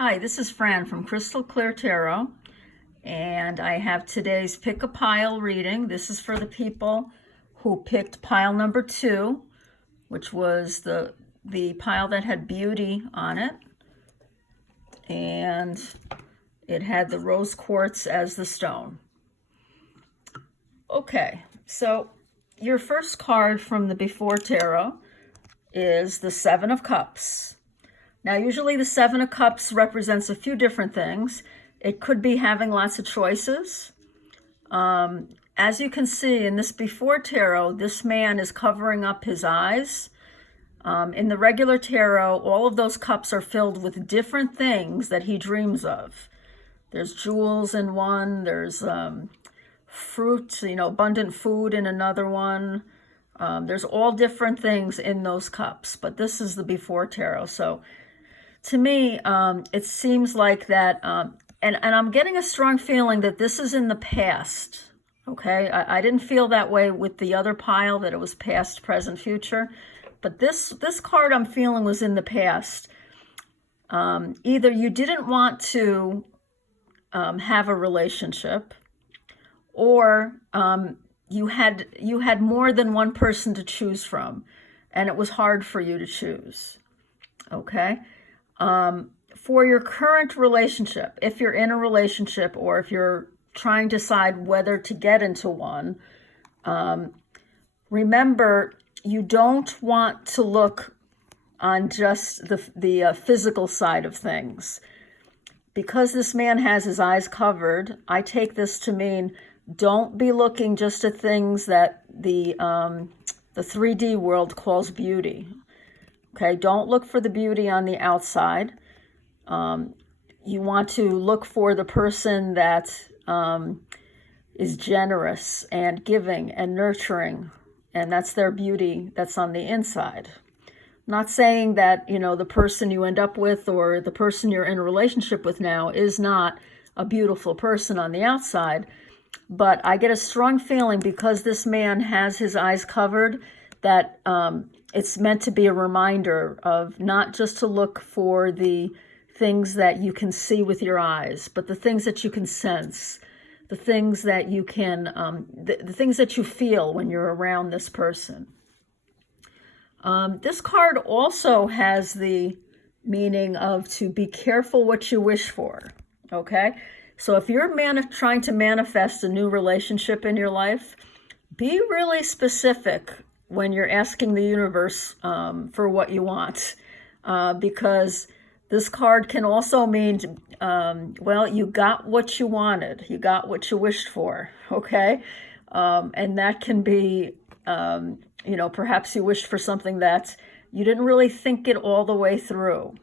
Hi, this is Fran from Crystal Clear Tarot, and I have today's Pick a Pile reading. This is for the people who picked pile number 2, which was the pile that had beauty on it, and it had the rose quartz as the stone. Okay, so your first card from the Before Tarot is the Seven of Cups. Now, usually the Seven of Cups represents a few different things. It could be having lots of choices. As you can see in this Before Tarot, this man is covering up his eyes. In the regular tarot, all of those cups are filled with different things that he dreams of. There's jewels in one, there's fruit, abundant food in another one. There's all different things in those cups, but this is the Before Tarot. So to me, it seems like that, and I'm getting a strong feeling that this is in the past, okay? I didn't feel that way with the other pile, that it was past, present, future, but this card I'm feeling was in the past. Either you didn't want to have a relationship, or you had more than one person to choose from, and it was hard for you to choose, okay? For your current relationship, if you're in a relationship or if you're trying to decide whether to get into one, remember, you don't want to look on just the physical side of things. Because this man has his eyes covered, I take this to mean don't be looking just at things that the 3D world calls beauty. Okay, don't look for the beauty on the outside. You want to look for the person that is generous and giving and nurturing, and that's their beauty that's on the inside. I'm not saying that, the person you end up with or the person you're in a relationship with now is not a beautiful person on the outside, but I get a strong feeling because this man has his eyes covered that it's meant to be a reminder of not just to look for the things that you can see with your eyes, but the things that you can sense, the things that you can, the things that you feel when you're around this person. This card also has the meaning of to be careful what you wish for, okay? So if you're trying to manifest a new relationship in your life, be really specific when you're asking the universe for what you want, because this card can also mean, well, you got what you wanted, you got what you wished for, okay? And that can be, perhaps you wished for something that you didn't really think it all the way through.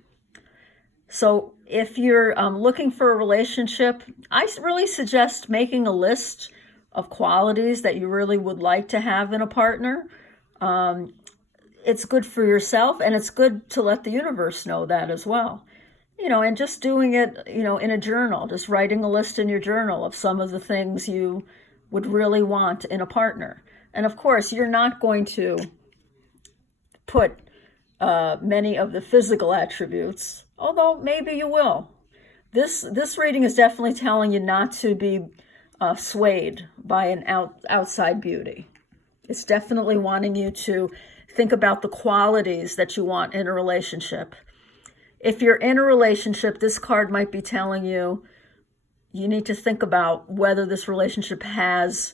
So if you're looking for a relationship, I really suggest making a list of qualities that you really would like to have in a partner. It's good for yourself, and it's good to let the universe know that as well. And just doing it, in a journal, just writing a list in your journal of some of the things you would really want in a partner. And of course, you're not going to put many of the physical attributes, although maybe you will. This reading is definitely telling you not to be swayed by an outside beauty. It's definitely wanting you to think about the qualities that you want in a relationship. If you're in a relationship, this card might be telling you you need to think about whether this relationship has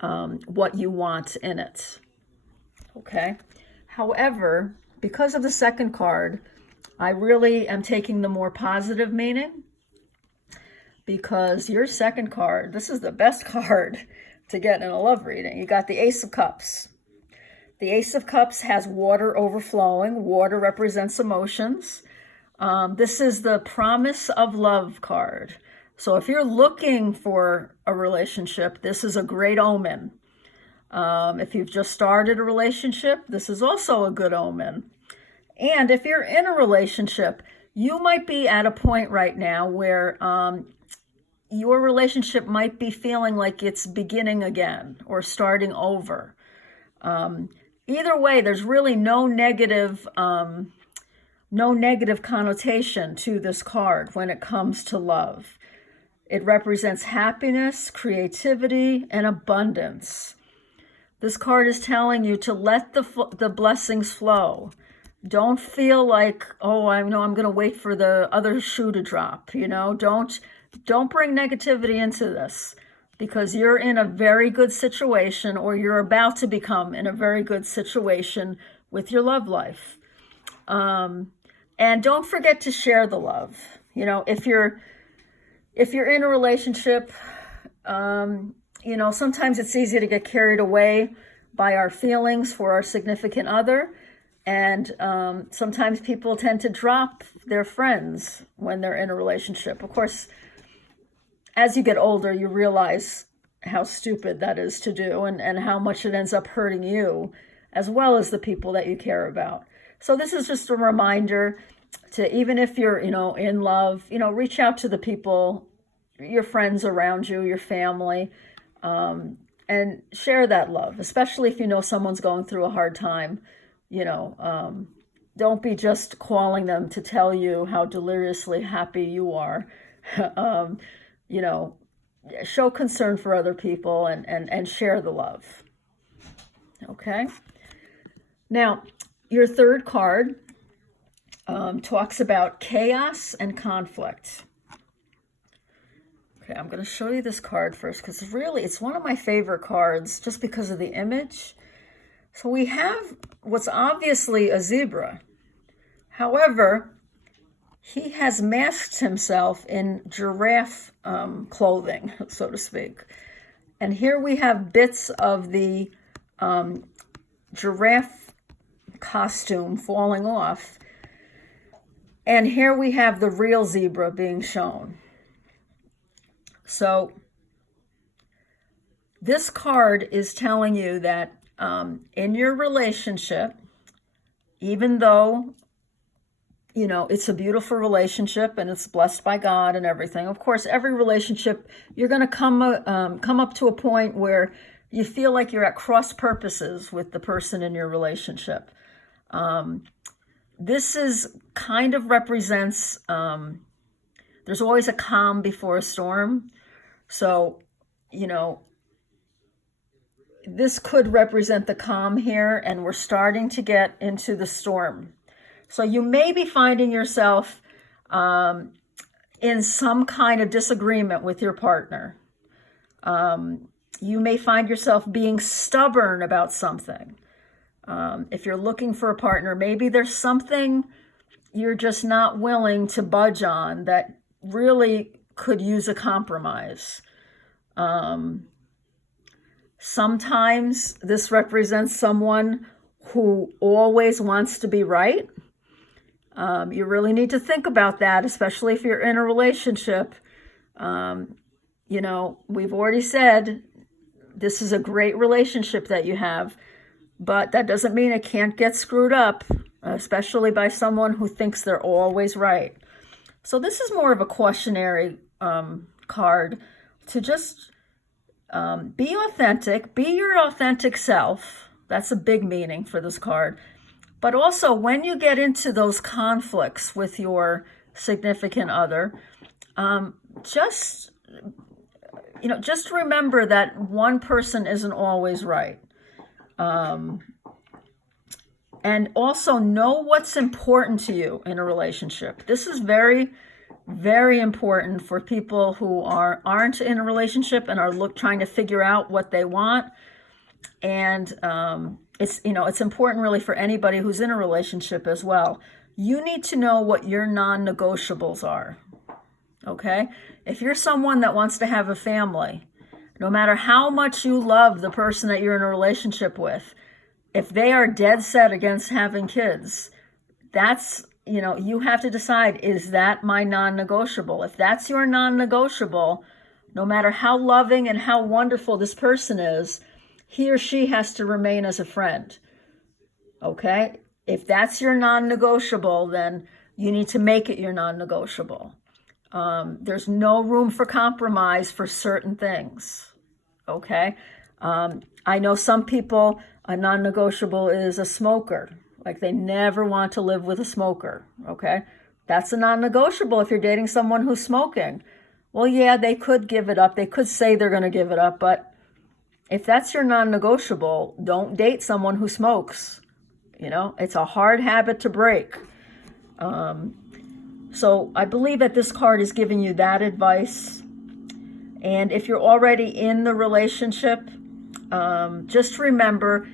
what you want in it. Okay? However, because of the second card, I really am taking the more positive meaning, because your second card, this is the best card to get in a love reading. You got the Ace of Cups. The Ace of Cups has water overflowing. Water represents emotions. This is the Promise of Love card. So if you're looking for a relationship, this is a great omen. If you've just started a relationship, this is also a good omen. And if you're in a relationship, you might be at a point right now where your relationship might be feeling like it's beginning again or starting over. Either way, there's really no negative no negative connotation to this card when it comes to love. It represents happiness, creativity, and abundance. This card is telling you to let the blessings flow. Don't feel like, oh, I know I'm going to wait for the other shoe to drop. Don't bring negativity into this, because you're in a very good situation, or you're about to become in a very good situation with your love life. And don't forget to share the love. If you're in a relationship, sometimes it's easy to get carried away by our feelings for our significant other. And sometimes people tend to drop their friends when they're in a relationship. Of course, as you get older, you realize how stupid that is to do, and how much it ends up hurting you as well as the people that you care about. So this is just a reminder to, even if you're, in love, reach out to the people, your friends around you, your family, and share that love, especially if you know someone's going through a hard time. Don't be just calling them to tell you how deliriously happy you are. Show concern for other people, and share the love. Okay. Now, your third card talks about chaos and conflict. Okay, I'm going to show you this card first, because really it's one of my favorite cards just because of the image. So we have what's obviously a zebra. However, he has masked himself in giraffe clothing, so to speak. And here we have bits of the giraffe costume falling off. And here we have the real zebra being shown. So this card is telling you that in your relationship, even though it's a beautiful relationship and it's blessed by God and everything, of course, every relationship, you're going to come up to a point where you feel like you're at cross purposes with the person in your relationship. This is kind of represents, there's always a calm before a storm. So, this could represent the calm here, and we're starting to get into the storm. So you may be finding yourself in some kind of disagreement with your partner. You may find yourself being stubborn about something. If you're looking for a partner, maybe there's something you're just not willing to budge on that really could use a compromise. Sometimes this represents someone who always wants to be right. You really need to think about that, especially if you're in a relationship. We've already said this is a great relationship that you have, but that doesn't mean it can't get screwed up, especially by someone who thinks they're always right. So this is more of a cautionary card to just be authentic, be your authentic self. That's a big meaning for this card. But also, when you get into those conflicts with your significant other, just remember that one person isn't always right. And also know what's important to you in a relationship. This is very, very important for people who aren't in a relationship and are trying to figure out what they want. And it's important really for anybody who's in a relationship as well. You need to know what your non-negotiables are. Okay? If you're someone that wants to have a family, no matter how much you love the person that you're in a relationship with, if they are dead set against having kids, that's, you have to decide, is that my non-negotiable? If that's your non-negotiable, no matter how loving and how wonderful this person is, he or she has to remain as a friend. Okay? If that's your non-negotiable, then you need to make it your non-negotiable. There's no room for compromise for certain things. Okay? I know some people, a non-negotiable is a smoker, Like they never want to live with a smoker, okay? That's a non-negotiable if you're dating someone who's smoking. Well, yeah, they could give it up. They could say they're going to give it up, but if that's your non-negotiable, don't date someone who smokes. You know, it's a hard habit to break. So I believe that this card is giving you that advice. And if you're already in the relationship, just remember,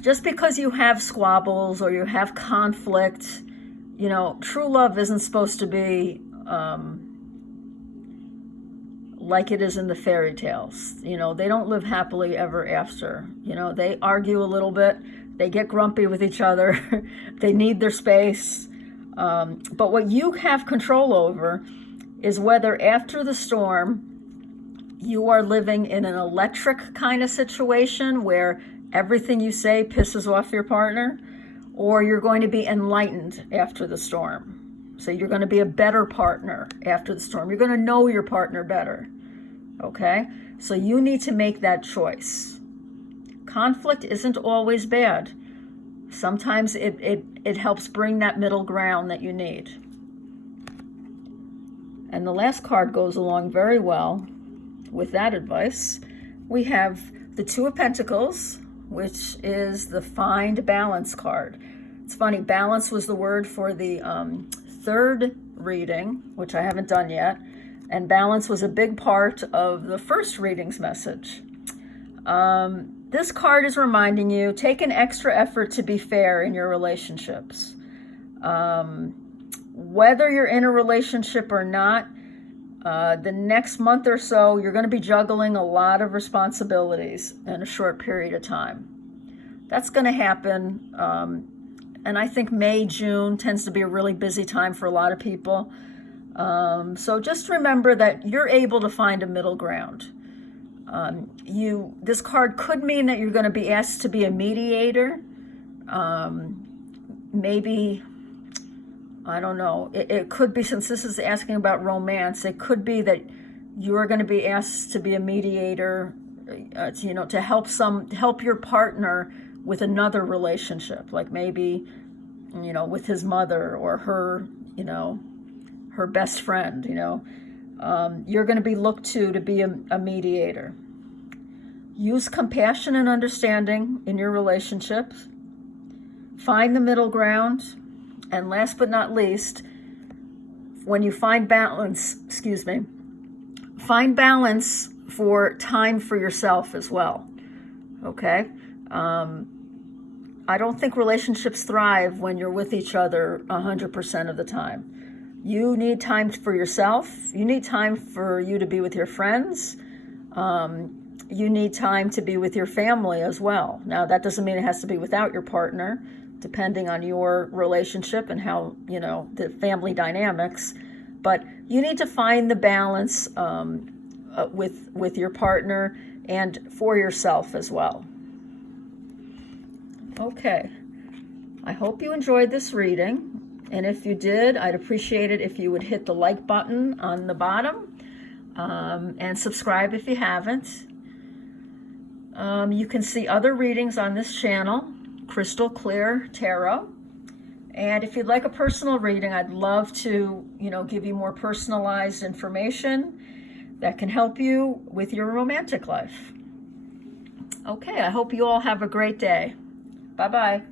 just because you have squabbles or you have conflict, you know, true love isn't supposed to be like it is in the fairy tales. You know, they don't live happily ever after. You know, they argue a little bit, they get grumpy with each other, they need their space. But what you have control over is whether after the storm you are living in an electric kind of situation where everything you say pisses off your partner, or you're going to be enlightened after the storm. So you're going to be a better partner after the storm. You're going to know your partner better. Okay? So you need to make that choice. Conflict isn't always bad. Sometimes it helps bring that middle ground that you need. And the last card goes along very well with that advice. We have the Two of Pentacles, which is the Find Balance card. It's funny, balance was the word for the third reading, which I haven't done yet. And balance was a big part of the first reading's message. This card is reminding you, take an extra effort to be fair in your relationships. Whether you're in a relationship or not, the next month or so, you're going to be juggling a lot of responsibilities in a short period of time. That's going to happen. And I think May, June tends to be a really busy time for a lot of people. So just remember that you're able to find a middle ground. This card could mean that you're going to be asked to be a mediator. Maybe, I don't know. It could be, since this is asking about romance, it could be that you're going to be asked to be a mediator, to help your partner with another relationship, like maybe, with his mother or her, her best friend. You're going to be looked to be a mediator. Use compassion and understanding in your relationships. Find the middle ground. And last but not least, when you find balance, find balance for time for yourself as well. Okay? I don't think relationships thrive when you're with each other 100% of the time. You need time for yourself. You need time for you to be with your friends. You need time to be with your family as well. Now, that doesn't mean it has to be without your partner, depending on your relationship and how, the family dynamics. But you need to find the balance with your partner and for yourself as well. Okay. I hope you enjoyed this reading. And if you did, I'd appreciate it if you would hit the like button on the bottom and subscribe if you haven't. You can see other readings on this channel, Crystal Clear Tarot. And if you'd like a personal reading, I'd love to, give you more personalized information that can help you with your romantic life. Okay, I hope you all have a great day. Bye-bye.